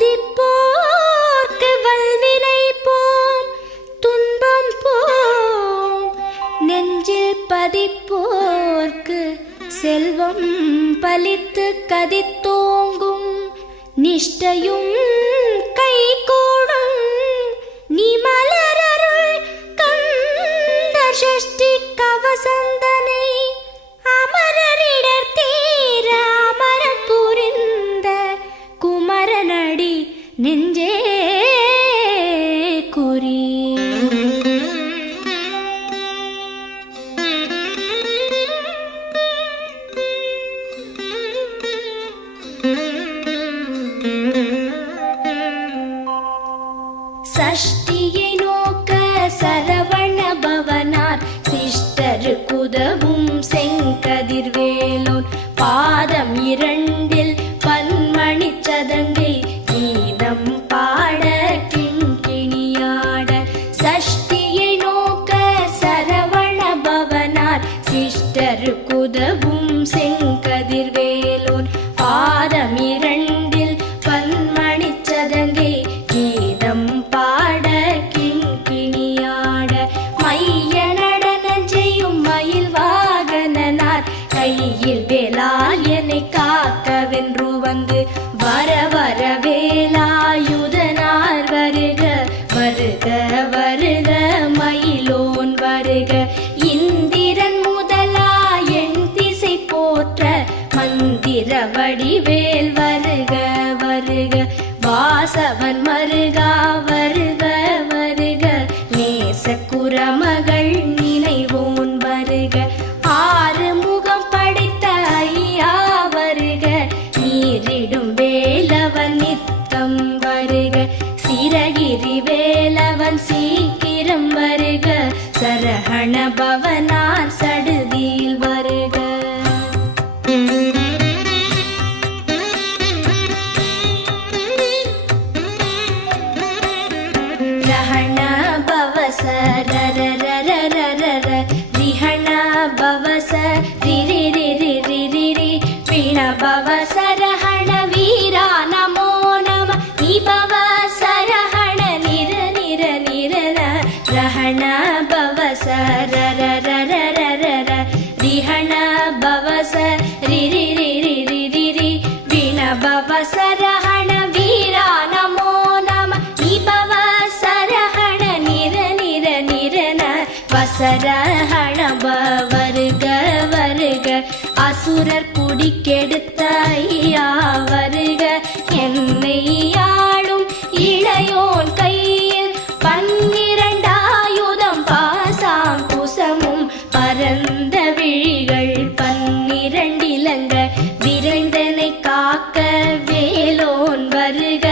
துதிப்போர்க்கு வல்வினை போம் துன்பம் போம், நெஞ்சில் பதிப்போர்க்கு செல்வம் பலித்து கதித்தோங்கும், நிஷ்டையும் கைகூடும் நீ மலரருள் கந்த சஷ்டி கவசந்தனை, அமரரிடர் தீர அமரம் புரிந்த குமரனடி நெஞ்சே குறி. சஷ்டியை நோக்க சரவண பவனார் சிஷ்டருக்குதவும் செங்கதிர்வேலோன், பாதம் இரண்டில் பன்மணி சதங்கை கீதம் பாட கிண்கிணியாட. சஷ்டியை நோக்க சரவண பவனார் சிஷ்டருக்குதவும் செங்கதிர்வேலோன், பாதம் இரண்டில் பன்மணி சதங்கை கீதம் பாட கிண்கிணியாட. மைய நடன செய்யும் மயில் வாகனனார் கையில் வேலால் என்னை காக்கவென்று வந்து, வர வர வேலாயுதனார் வருக வருக வருக மயிலோன் வருக. இந்திரன் முதலா என் திசை போற்ற மந்திர வடிவேல் வருக வருக. வாசவன் மருகா வருக வருக, நேச குரமகள் நினைவோன் வருக. ஆறு முகம் படைத்த ஐயா வருக, நீரிடும் வேலவன் நித்தம் வருக. சிரகிரி வேலவன் சீக்கிரம் வருக, சரஹண பவனார் சடுதியில் வருக. ரஹண பவச ரரரரரரர, ரிஹண பவச ரிரிரிரிரிரிரி, பிண பவச ரஹண வீரா நமோ நம, நிபவ சரஹண நிர நிர நிரன. ரஹண பவச ரரரரரரர, ரிஹண பவச ரிரிரிரிரிரிரி, பிண பவச ரஹண வீரா நமோ நம, நிபவ சரஹண நிர நிர நிரன. வசரஹண வருக வருக, அசுரர் குடிக்கெடுத்த ஐயா வருக. என்னை ஆளும் இளையோன் கையில் பன்னிரண்டாயுதம் பாசாம் குசமும், பரந்த விழிகள் பன்னிரண்டிலங்க விரைந்தனை காக்க வேலோன் வருக.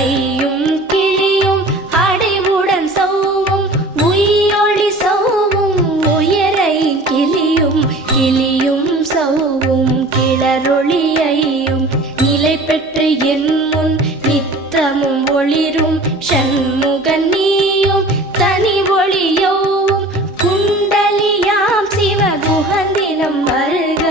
ஐயும் கிளியும் அடைவுடன் சௌவும் உயிரொளி சௌவும், உயரை கிளியும் கிளியும் சௌவும் கிளரொளியையும், நிலை பெற்று என் முன் நித்தமும் ஒளிரும் ஷண்முகன் நீயும் தனி ஒளியோவும், குண்டலியாம் சிவ குஹந்தினம் வருக.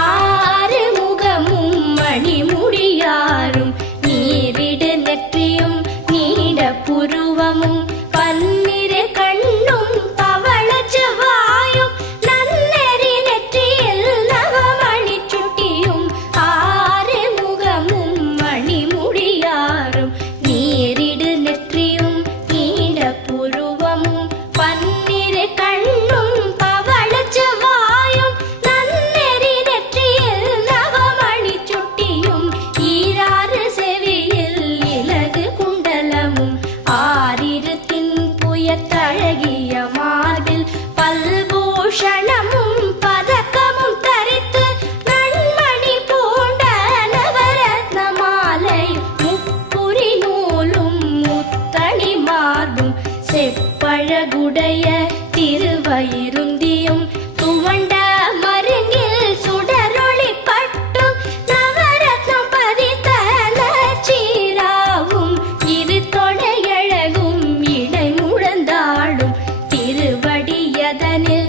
ஆறு முகமும் மணிமுடியாரும், நீரிடு நெற்றியும் நீட புருவமும், பன்னிரு கண்ணும் பவள செவ்வாயும், நன்னெறி நெற்றியில் நவமணி சுட்டியும். ஆறு முகமும் மணிமுடியாரும், நீரிடு நெற்றியும் நீட புருவமும், பன்னிரு கண்ணும் பவள செவ்வாயும், நன்னெறி நெற்றியில் நவமணி சுட்டியும். ஈராறு செவியில் இலகு குண்டலமும், ஆறிரு தின்புயத்தழகிய மார்பில் பல்பூஷணமும் பதக்கமும் தரித்து, நன்மணி பூண்ட நவரத்ன மாலை முப்புரி நூலும் முத்தணி மார்பும், செப்பழகுடைய திருவயிருந்தியும், துவண்ட மருங்கில் சுடரொளி பட்டும், நவரத்னம் பதித்த நச்சீராவும், இரு தொடையழகும் இடை முழந்தாடும், திருவடியதனில்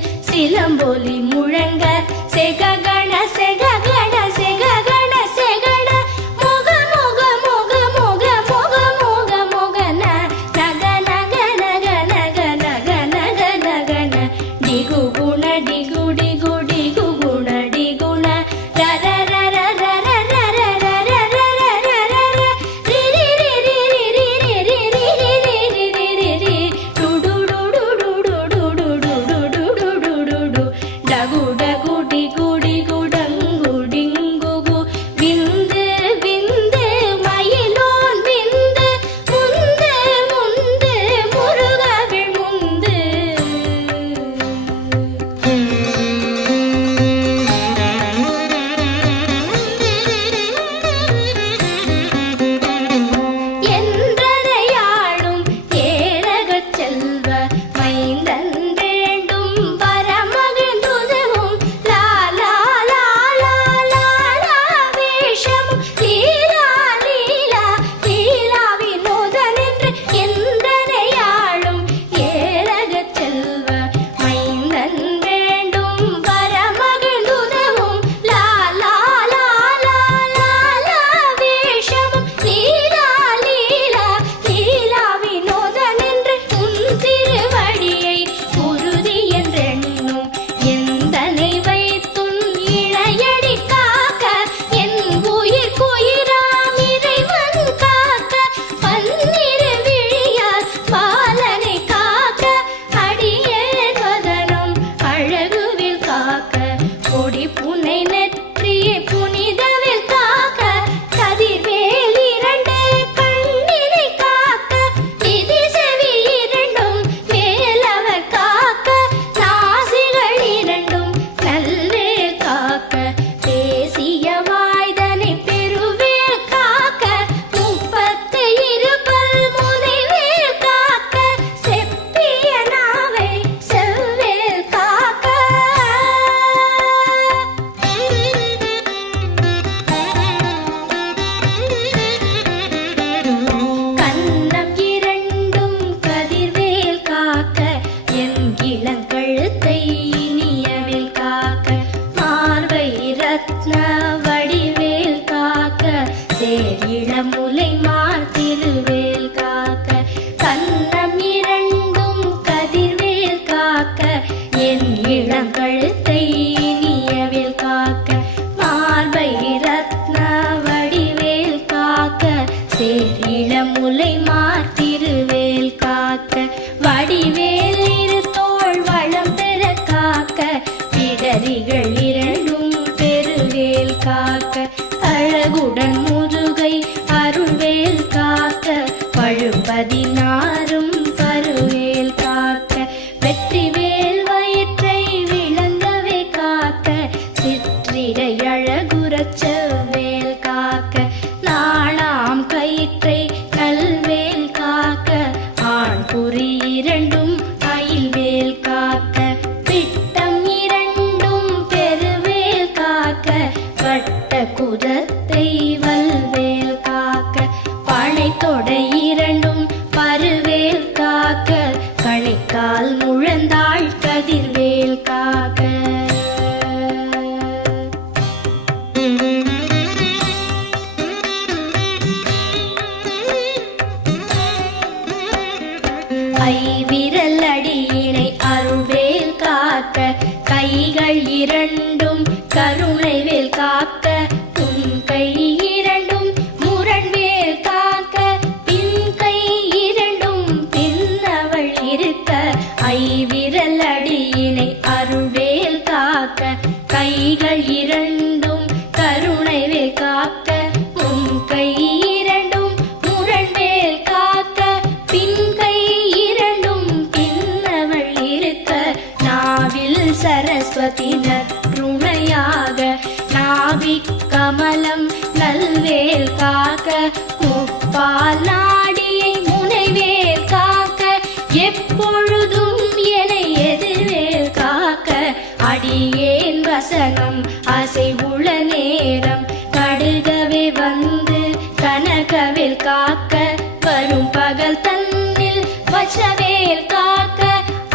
நாரும் பருவேல் காக்க வெற்றிவேல் வயிற்றை விளங்கவே காக்க சிற்றிடை அழகுறச் செவ்வேல் காக்க நாணாம் கயிற்றை நல்வேல் காக்க ஆண் குறி இரண்டும் அயில்வேல் காக்க பிட்டம் இரண்டும் பெருவேல் காக்க வட்ட குதத்தை வல்வேல் காக்க பனை தொடை இரண்டும் பருவேல் காக்க கணைக்கால் முழந்தாள் கதிர்வேல் காக்க ஐவிரல் அடியினை அருள்வேல் காக்க கைகள் இரண்டும் கருணைவேல் காக்க உன் கை இரண்டும் முரண்வேல் காக்க பின் கை இரண்டும் பின்னவள் இருக்க ஐவிரல் அடியினை அருள்வேல் காக்க கைகள் இரண்டும் கருணைவேல் காக்க உன் கை இரண்டும் முரண்வேல் காக்க பின் கை இரண்டும் பின்னவள் இருக்க நாவில் சரஸ்வதி நற்றுணையாக நாவிக் கமலம் நல்வேல் காக்க முப்பால் நாடியை முனைவேல் காக்க எப்பொழுதும் என எதிர்வேல் காக்க அடியேன் வசனம் அசைவுள நேரம் கடுகவே வந்து கனகவேல் காக்க வரும் பகல் தன்னில் வச்சவேல் காக்க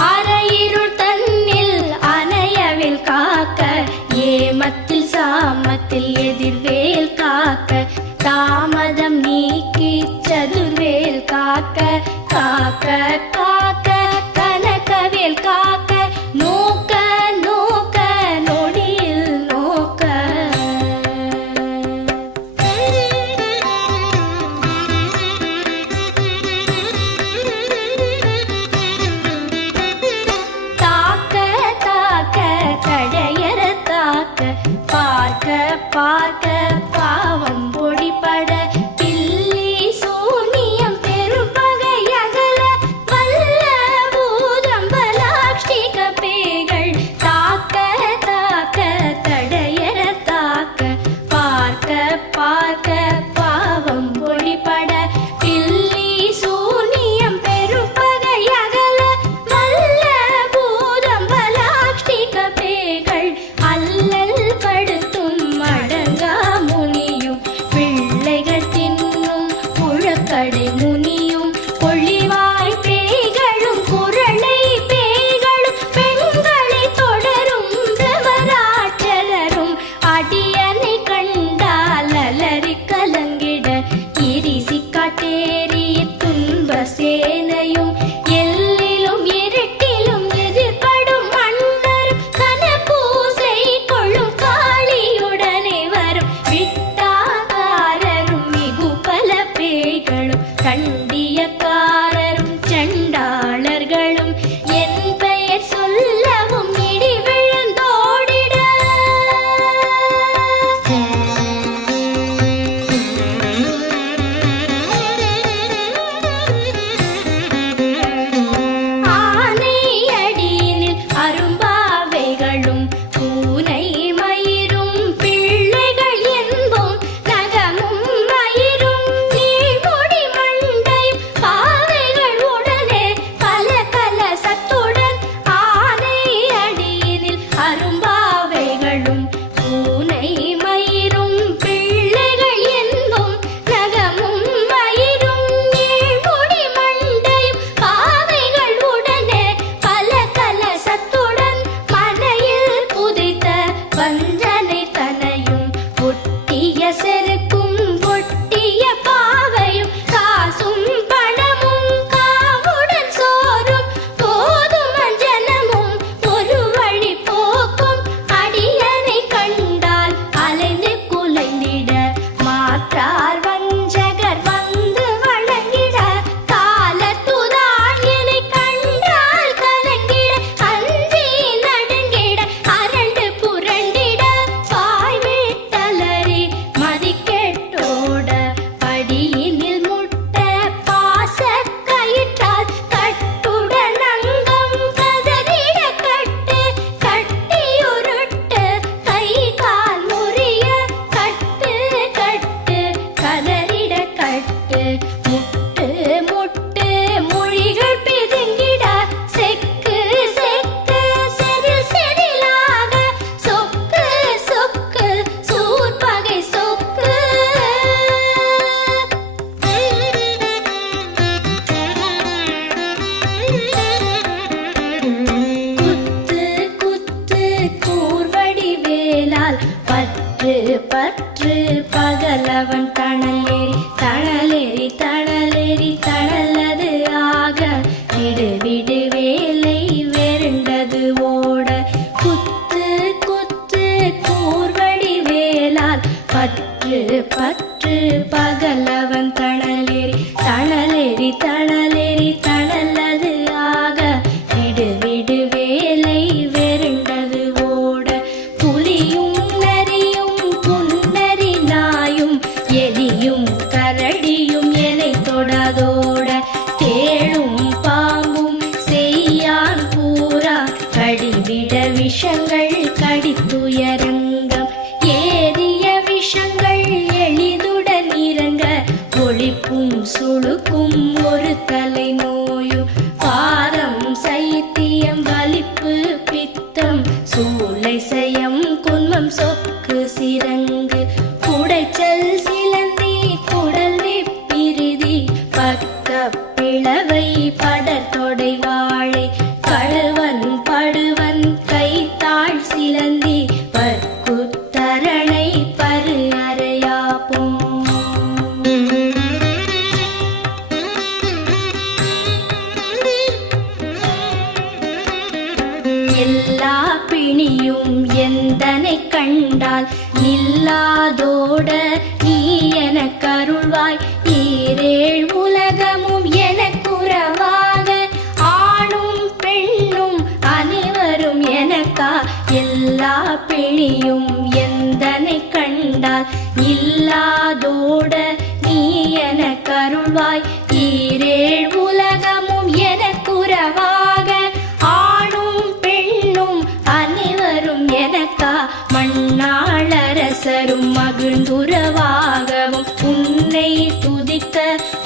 அரையிருள் தன்னில் அணையவேல் காக்க ஏமத்தில் சாமத்தில் எதிர்வேல் காக்க தாமதம் நீக்கி சதுர்வேல் காக்க காக்க காக்க கனகவேல் காக்க நோக்க நோக்க நொடியில் நோக்க தாக்க தாக்க தடையற தாக்க பார்க்க பார்க்க பாவம் பொடிபட பில்லி சூனியம் பெரும்பகை அகல வல்ல பூதம்பலாக்ஷிக பேய்கள் தாக்க தாக்க தடையற தாக்க பார்க்க பார்க்க பாவம் பொடிபட பில்லி சூனியம் பெரும்பகை அகல வல்ல பூதம்பலாக்ஷிக பேய்கள் அல்லல் படுத்தும் அடங்கா முனியும் பிள்ளைகள் தின்னும் புழக்கடை முனியும் பொழிவாய் பேய்களும் குரளை பேய்களும் பெண்களை தொடரும் பிரமராட்சலரும் அடியனை கண்டால் அலறி கலங்கிட இரிசி காட்டேறி துன்ப சேனையும் எல்லிலும் இருட்டிலும் எதிர்படும் மன்னரும் கனபூசை கொள்ளும் காளியுடனே வரும் விட்டாகாரரும் மிகு பல பேய்களும் கண்டியக்காரரும் சண்டாளர்களும் என் பெயர் சொல்லவும் இடி விழுந்தோடிட விடு விடு வேலை வெருண்டது ஓட குத்து குத்து கூர்வடி வேலால் பற்று பற்று பகலவன் தணலேறி தணலேறி தணலேறி தணலது ஆக விடு விடு வேலை வெருண்டது ஓட புலியும் நரியும் புன்னரி நாயும் எலியும் கரடியும் எனை தொடாதோட தேளும் பாம்பும் செய்யான் பூரா கடிவிட விஷங்கள் கடித்துயரங்கம் ஏறிய விஷங்கள் எளிதுடன் இறங்க ஒளிப்பும் சுளுக்கும் ஒரு தலை நோயும் பாரம் சைத்தியம் வலிப்பு பித்தம் சூளை சயம் குன்மம் சொக்கு சிரங்கு குடைச்சல் சிலந்தி குடல் வெப்பிரிதி பக்க பிளவை படத்தொடை வாழை கழுவன் படுவன் கைத்தாள் சிலந்தி பற்குத்தரணை பரு அறையாப்பும் எல்லா பிணியும் எந்தனை கண்டால் நில்லாதோட நீ எனக் கருள்வாய் ஈரேழ் உலகமும் எனக்குறவாக ஆணும் பெண்ணும் அனைவரும் எனக்கா எல்லா பிணியும் எந்தனை கண்டால் இல்லாதோட நீ எனக் கருள்வாய் ஈரேழ் உலகமும் எனக்குறவாக ஆணும் பெண்ணும் அனைவரும் எனக்கா மண்ணாளரசரும் மகிழ்ந்துறவாகவும் உன்னை துதிக்க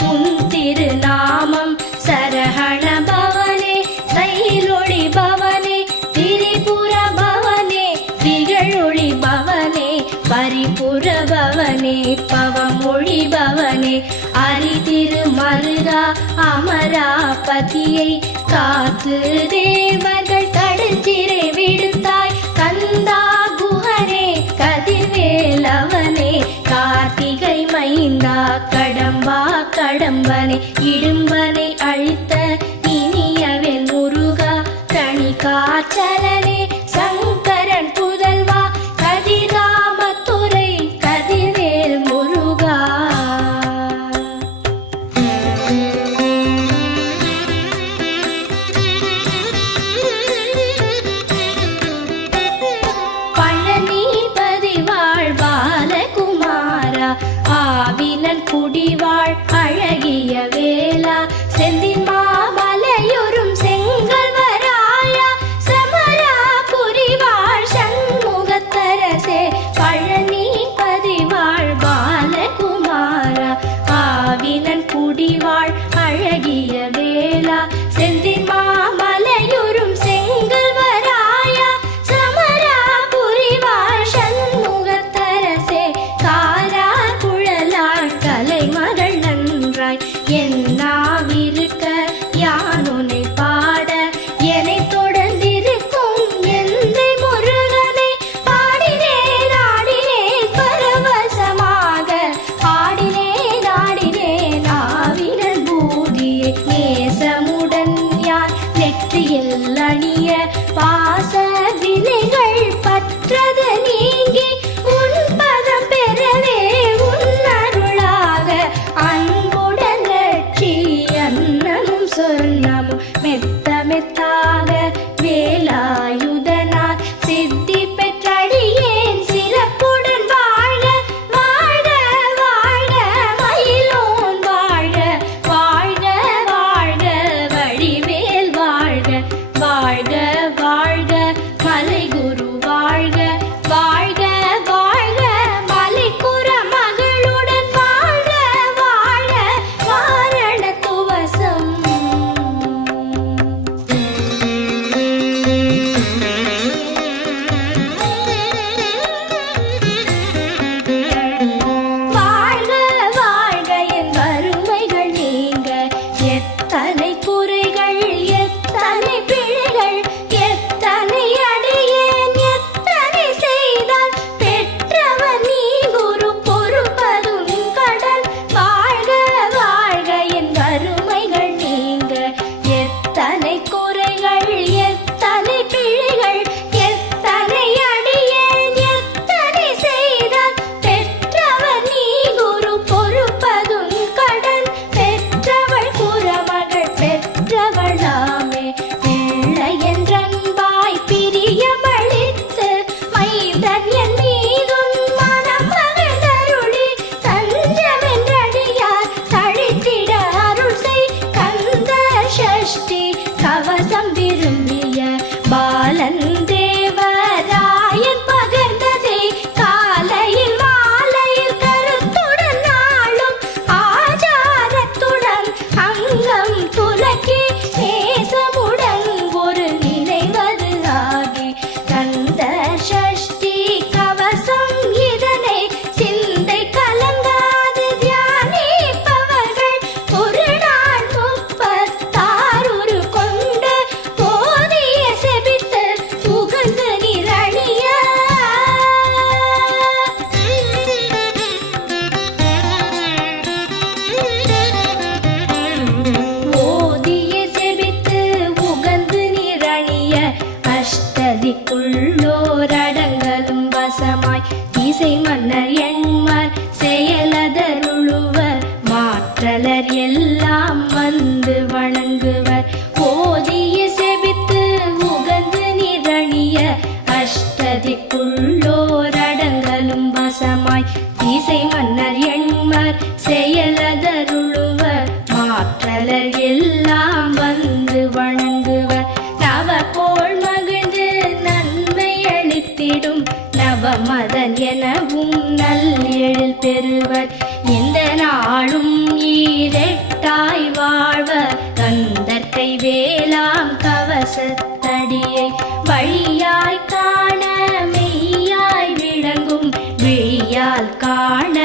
உன் திருநாமம் சரஹண பவனே சைலொளி பவனே திரிபுர பவனே திகழொளி பவனே பரிபுர பவனே பவமொழி பவனே அரிதிரு மருகா அமராபதியை காத்து தேவர்கள் கடுஞ்சிறை விடுத்தாய் கந்தா குஹனே கதிர்வேலவனே கார்த்திகை மைந்தா கடம்பா கடம்பனே இடும்பனை அழித்த இனியவென் முருகா தனி காச்சலனே சங்கரன் புதல்வா கதிராமத்துறை கதிர்வேல் முருகா பழனிபதி வாழ்பாலகுமாரா ஆவினன் குடிவாழ் அழகிய வேலா செந்தின் மாமலையொரும் செங்கல்வராயா சமரா புரிவாழ் சண்முகத்தரசே பழனிபதி வாழ்பாலகுமாரா ஆவினன் குடிவாழ் அழகிய வேலா செந்தின் மாமலையொரும் செங்கல்வராயா சமரா புரிவாழ் சண்முகத்தரசே காரா குழலாள் கலைமகள் நன்றாய் என்னாவிருக்க யானுனை பாட என்னை தொடர்ந்திருக்கும் எந்தை முருகனை பாடினேன் ஆடினேன் பரவசமாக ஆடினேன் ஆடினேன் ஆவினன் பூதியை நேசமுடன் யார் நெற்றியில் அணிய பாச வினைகள் பற்றது நீங்கி உன் பதம் பெறவே உன் அருளாக அன்புடன் லட்சி அன்னமும் சொன்னமும் மெத்த மெத்தாக வேலாயுதனார் சித்தி பெற்றடியேன் சிறப்புடன் வாழ வாழ வாழ மயிலோன் வாழ வாழ்க வாழ்க வடிவேல் வாழ்க வாழ்க வாழ்க மலைகுரு வாழ்க வாழ்க வாழ்க மலைக்குற மகளுடன் வாழ்க வாழ வாரண துவசம் எத்தனை குறைகள் எத்தனை பிழைகள் எத்தனை அடியேன் எத்தனை செய்தால் பெற்றவர் நீ குரு பொறுப்பதும் கடன் பெற்றவள் குறமகள் பெற்றவளாமே பிள்ளை என்றன்பாய் பிரியமளித்து மைந்தன் என் மீதும் மனம் மகிழ்ந்தருளி தஞ்சமென்றடியார் தழித்திட அருள் செய் கந்த சஷ்டி கவசம் விரும்பிய பாலன் தேவராயன் பகர்ந்ததே காலையில் மாலையில் கருத்துடன் நாளும் ஆச்சாரத்துடன் அங்கம் துலக்கி நேசமுடன் ஒரு நினைவது ஆகி கந்த சஷ்டி கவசம் இதனை சிந்தை கலங்காது தியானிப்பவர்கள் ஒரு நாள் 36 கொண்டு போதிய செபித்து புகழ்ந்து நிரணிய ஓதிய செபித்து உகந்து நிரணிய அஷ்டதிக்குள்ளோரடங்கலும் வசமாய் இசை மன்னர் எண்மர் செயலதருளுவர் மாற்றலர் எல்லாம் வந்து வணங்குவர் ஓதிய செபித்து உகந்து நிரணிய அஷ்டதிக்குள்ளோரடங்கலும் வசமாய் இசை மன்னர் எண்மர் செயலதருளுவர் மாற்றலர் எல்லாம் வந்து வணங்குவர் நவகோள் மகிழ்ந்து நன்மை அளித்திடும் நவமதன் எனவும் நல்லெழில் பெறுவர் இந்த நாளும் ஈரெட்டாய் வாழ்வர் கந்தற்கை வேளாம் கவசத்தடியை வழியாய் காண மெய்யாய் விளங்கும் விழியால் காண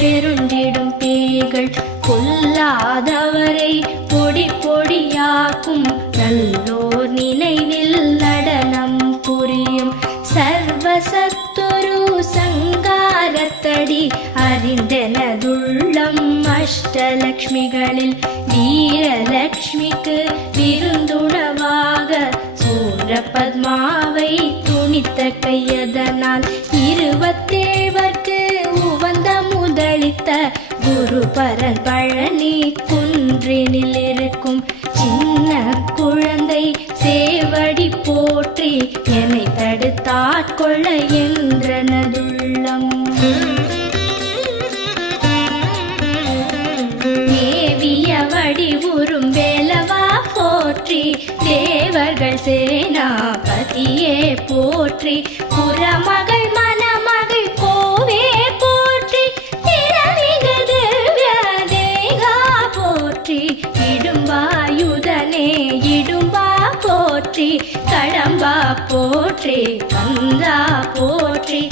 வெருண்டிடும் பேய்கள் கொல்லாதவரை பொடி பொடியாக்கும் நல்லோர் நினைவில் நடனம் புரியும் சர்வசத்துரு சங்காரத்தடி அறிந்தனதுள்ளம் அஷ்டலக்ஷ்மிகளில் வீரலக்ஷ்மிக்கு விருந்துணவாக சூரபத்மாவை துணித்த கையதனால் 27 உவந்த முதலித்த குருபரன் பழனி குன்றினில் இருக்கும் சின்ன குழந்தை சேவடி போற்றி என்னை தடுத்தாட்கொள்ள என்றனதுள்ளம் மேவிய வடிவுறும் வேலவா போற்றி தேவர்கள் சேனாபதியே போற்றி புறமகள் மணமகள் கோவே போற்றி திறமிகு திவ்ய தேகா போற்றி இடும்பாயுதனே இடும்பா போற்றி கடம்பா போற்றி கந்தா போற்றி